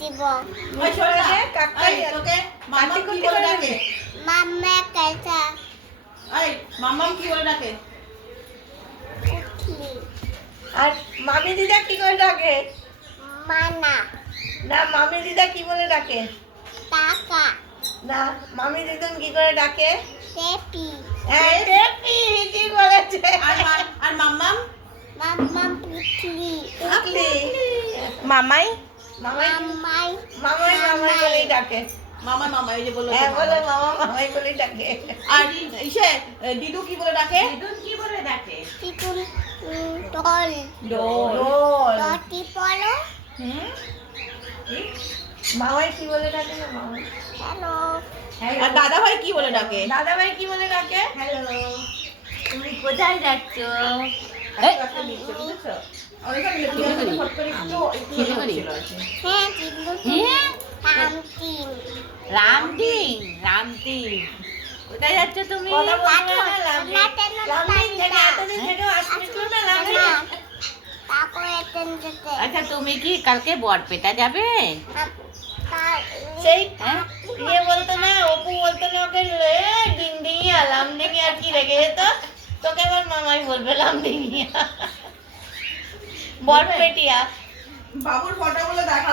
দিব ওই ছোড়া দে কাকাই তোকে মাম্মা কি বলে ডাকে? মাম্মা কাঁচা এই মাম্মা কি বলে ডাকে? উঠলি আর মামি দিদা কি করে ডাকে? মানা না মামি দিদা কি বলে ডাকে? টাকা না মামি দিদুন কি করে ডাকে? টেপি হ্যাঁ টেপি ঠিক বলেছে। আর মাম্মাম মাম্মা পুটলি পুটলি মামাই মামাই মাম্মাই মামাই মামাই বলেই ডাকে। মামা মামা এই যে বললো হ্যাঁ বলে মামা মামাই বলেই ডাকে। আর ইসে দিদু কি বলে ডাকে? চিকুন টল ডোল রটি পলো মামাই কি বলে ডাকে না মামাই? হ্যালো আর দাদা ভাই কি বলে ডাকে? দাদা ভাই কি বলে ডাকে? হ্যালো তুমি কোথায় যাচ্ছ? হ্যাঁ চিল্লু কামতিন রামদিন রামদিন কোথায় যাচ্ছ তুমি? কথা বলবে না লামদিন থেকে এতদিন থেকে আসবি না লামদিন। তাকো এতেন যেতে আচ্ছা তুমি কি কালকে বরপেটা যাবে? সেই হ্যাঁ ইয়ে বলতো না অপু বলতো না ওকে ডিংডিঙিয়া লামডিঙিয়া আর কি রেখে যেত তোকে এবার মামাই বলবে লামডিঙিয়া বরপেটিয়া। বাবুর ফটোগুলো দেখা